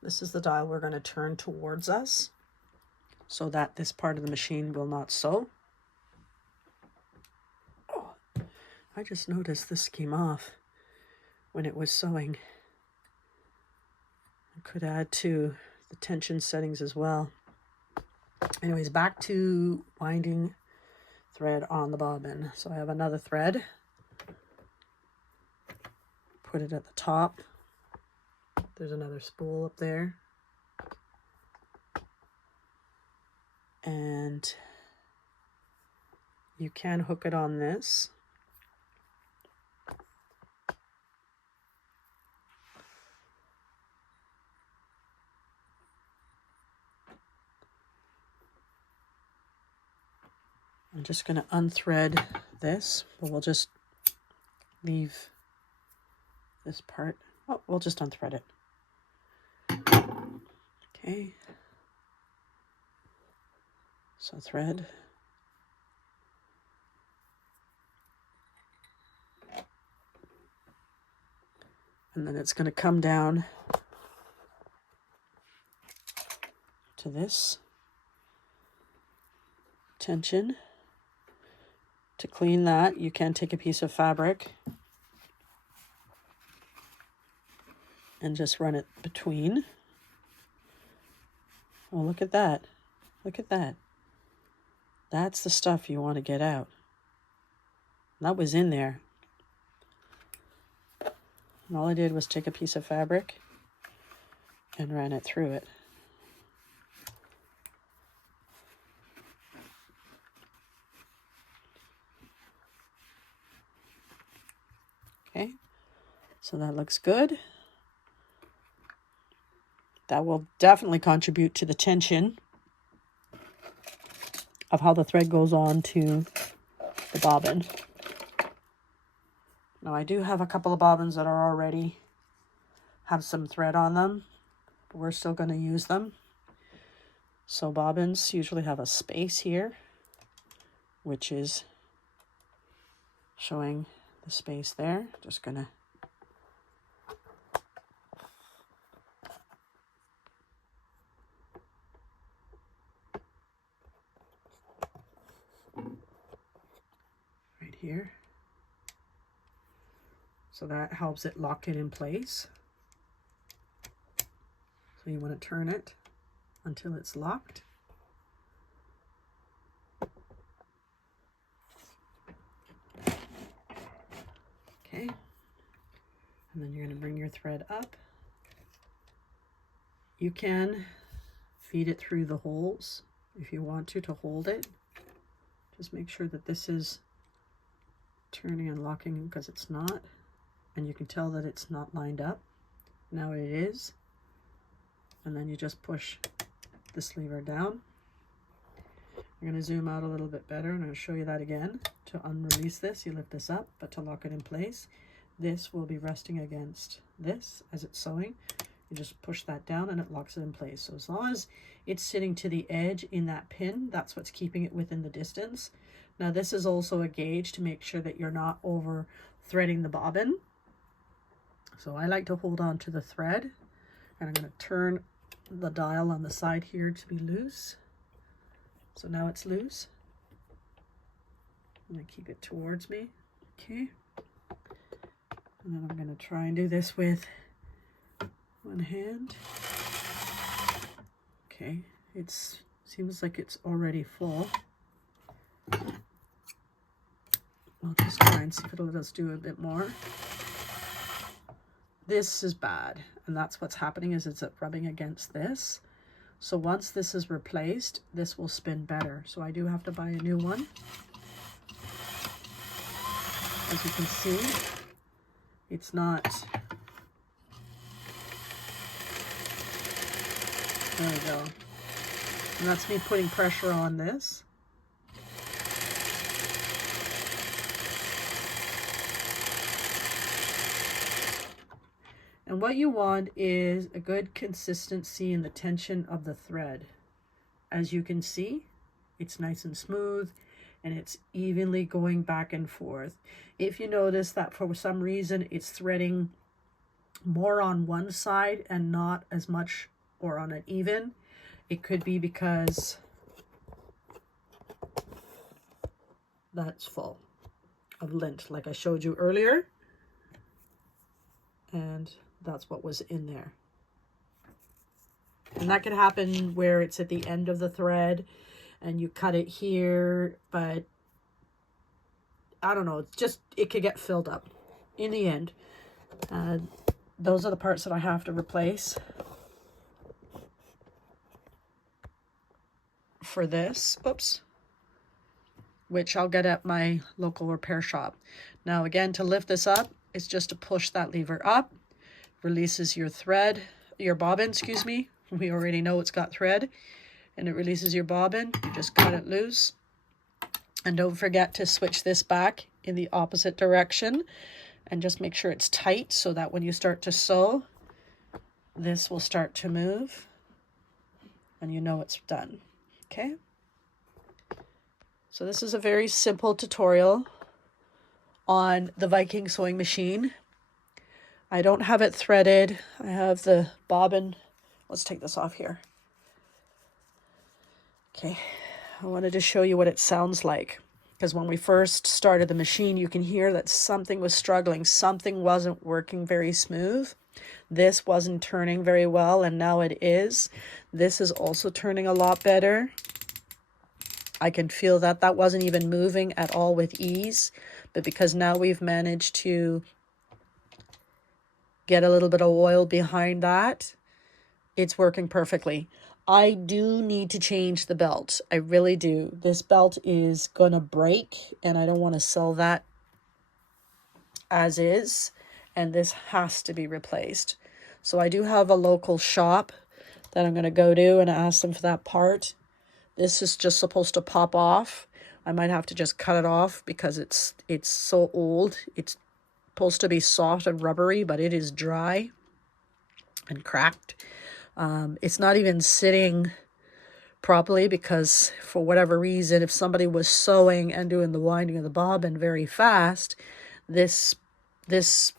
This is the dial we're going to turn towards us so that this part of the machine will not sew. I just noticed this came off when it was sewing. I could add to the tension settings as well. Anyways, back to winding thread on the bobbin. So I have another thread. Put it at the top. There's another spool up there. And you can hook it on this. I'm just going to unthread this, but we'll just leave this part. Oh, we'll just unthread it. Okay. So thread. And then it's going to come down to this tension. To clean that, you can take a piece of fabric and just run it between. Oh, look at that. Look at that. That's the stuff you want to get out. That was in there. And all I did was take a piece of fabric and ran it through it. Okay, so that looks good. That will definitely contribute to the tension of how the thread goes on to the bobbin. Now I do have a couple of bobbins that are already have some thread on them, but we're still going to use them. So bobbins usually have a space here, which is showing the space there. Just going to right here. So that helps it lock it in place. So you want to turn it until it's locked. Okay. And then you're going to bring your thread up. You can feed it through the holes if you want to hold it. Just make sure that this is turning and locking because it's not. And you can tell that it's not lined up. Now it is. And then you just push this lever down. I'm going to zoom out a little bit better and I'll show you that again. To unrelease this, you lift this up, but to lock it in place, this will be resting against this as it's sewing. You just push that down and it locks it in place. So as long as it's sitting to the edge in that pin, that's what's keeping it within the distance. Now this is also a gauge to make sure that you're not over threading the bobbin. So I like to hold on to the thread, and I'm going to turn the dial on the side here to be loose. So now it's loose. I'm going to keep it towards me. Okay. And then I'm going to try and do this with one hand. Okay. It seems like it's already full. I'll just try and see if it'll let us do a bit more. This is bad, and that's what's happening is it's rubbing against this. So once this is replaced, this will spin better. So I do have to buy a new one. As you can see, it's not. There we go. And that's me putting pressure on this. And what you want is a good consistency in the tension of the thread. As you can see, it's nice and smooth and it's evenly going back and forth. If you notice that for some reason it's threading more on one side and not as much or on an even, it could be because that's full. of lint like I showed you earlier. And that's what was in there. And that could happen where it's at the end of the thread and you cut it here, but I don't know, it's just, it could get filled up in the end. Those are the parts that I have to replace for this. Oops. Which I'll get at my local repair shop. Now again, to lift this up, it's just to push that lever up, releases your thread, your bobbin, excuse me. We already know it's got thread, and it releases your bobbin. You just cut it loose. And don't forget to switch this back in the opposite direction and just make sure it's tight so that when you start to sew, this will start to move and you know it's done. Okay? So this is a very simple tutorial on the Viking sewing machine. I don't have it threaded. I have the bobbin. Let's take this off here. Okay, I wanted to show you what it sounds like, because when we first started the machine, you can hear that something was struggling. Something wasn't working very smooth. This wasn't turning very well, and now it is. This is also turning a lot better. I can feel that that wasn't even moving at all with ease, but because now we've managed to get a little bit of oil behind that, it's working perfectly. I do need to change the belt. I really do. This belt is going to break, and I don't want to sell that as is, and this has to be replaced. So I do have a local shop that I'm going to go to and ask them for that part. This is just supposed to pop off. I might have to just cut it off because it's so old. It's supposed to be soft and rubbery, but it is dry and cracked. It's not even sitting properly because for whatever reason, if somebody was sewing and doing the winding of the bobbin very fast, this just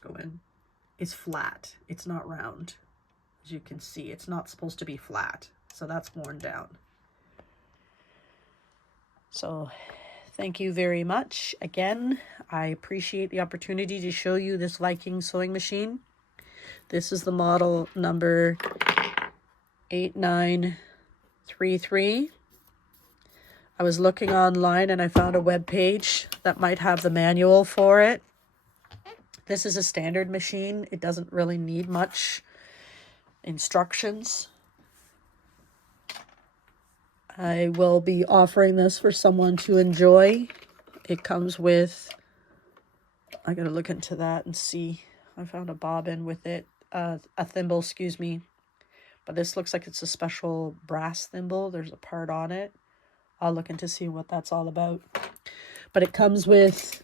go in. It's flat. It's not round. As you can see, it's not supposed to be flat. So that's worn down. So thank you very much. Again, I appreciate the opportunity to show you this Viking sewing machine. This is the model number 8933. I was looking online and I found a web page that might have the manual for it. This is a standard machine. It doesn't really need much instructions. I will be offering this for someone to enjoy. It comes with, I gotta look into that and see. I found a bobbin with it, a thimble, excuse me. But this looks like it's a special brass thimble. There's a part on it. I'll look into see what that's all about. But it comes with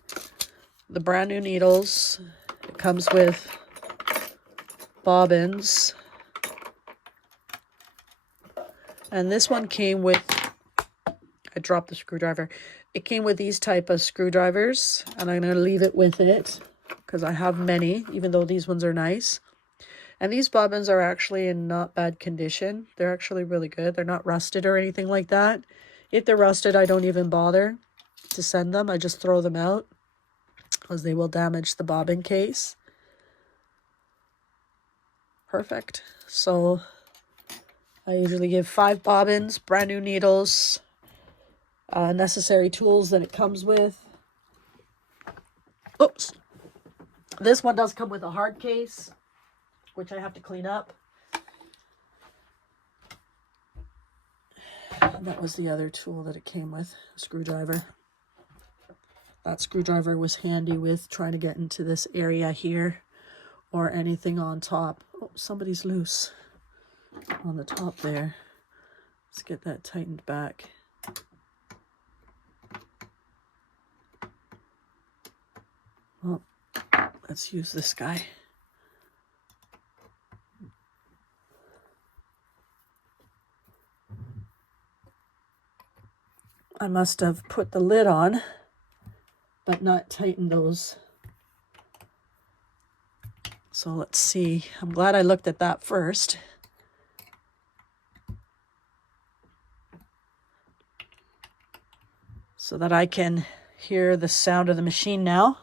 the brand new needles. It comes with bobbins. And this one came with, I dropped the screwdriver. It came with these type of screwdrivers, and I'm going to leave it with it because I have many, even though these ones are nice. And these bobbins are actually in not bad condition. They're actually really good. They're not rusted or anything like that. If they're rusted, I don't even bother to send them. I just throw them out because they will damage the bobbin case. Perfect. So I usually give 5 bobbins, brand new needles, necessary tools that it comes with. Oops. This one does come with a hard case, which I have to clean up. And that was the other tool that it came with, a screwdriver. That screwdriver was handy with trying to get into this area here or anything on top. Oh, somebody's loose on the top there. Let's get that tightened back. Well, let's use this guy. I must have put the lid on, but not tightened those. So let's see. I'm glad I looked at that first. so that I can hear the sound of the machine now.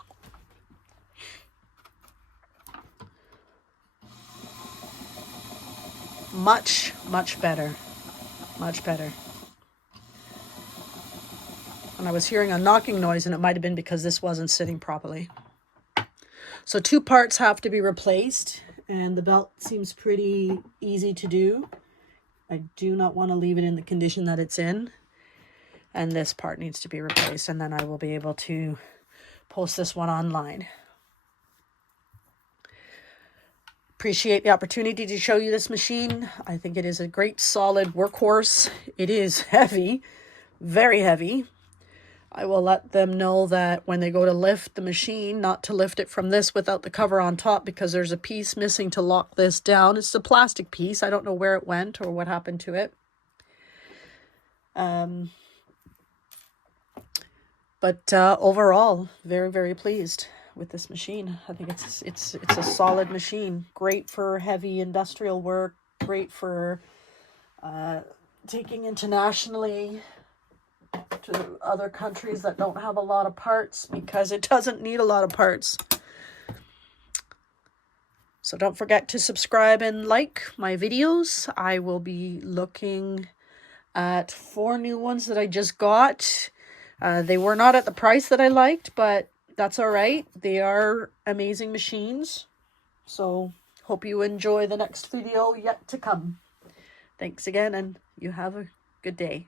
Much, much better. Much better. And I was hearing a knocking noise, and it might have been because this wasn't sitting properly. So 2 parts have to be replaced, and the belt seems pretty easy to do. I do not want to leave it in the condition that it's in. And this part needs to be replaced, and then I will be able to post this one online. Appreciate the opportunity to show you this machine. I think it is a great solid workhorse. It is heavy, very heavy. I will let them know that when they go to lift the machine, not to lift it from this without the cover on top, because there's a piece missing to lock this down. It's a plastic piece. I don't know where it went or what happened to it. But overall, very, very pleased with this machine. I think it's a solid machine. Great for heavy industrial work. Great for taking internationally to other countries that don't have a lot of parts, because it doesn't need a lot of parts. So don't forget to subscribe and like my videos. I will be looking at 4 new ones that I just got. They were not at the price that I liked, but that's all right. They are amazing machines. So hope you enjoy the next video yet to come. Thanks again, and you have a good day.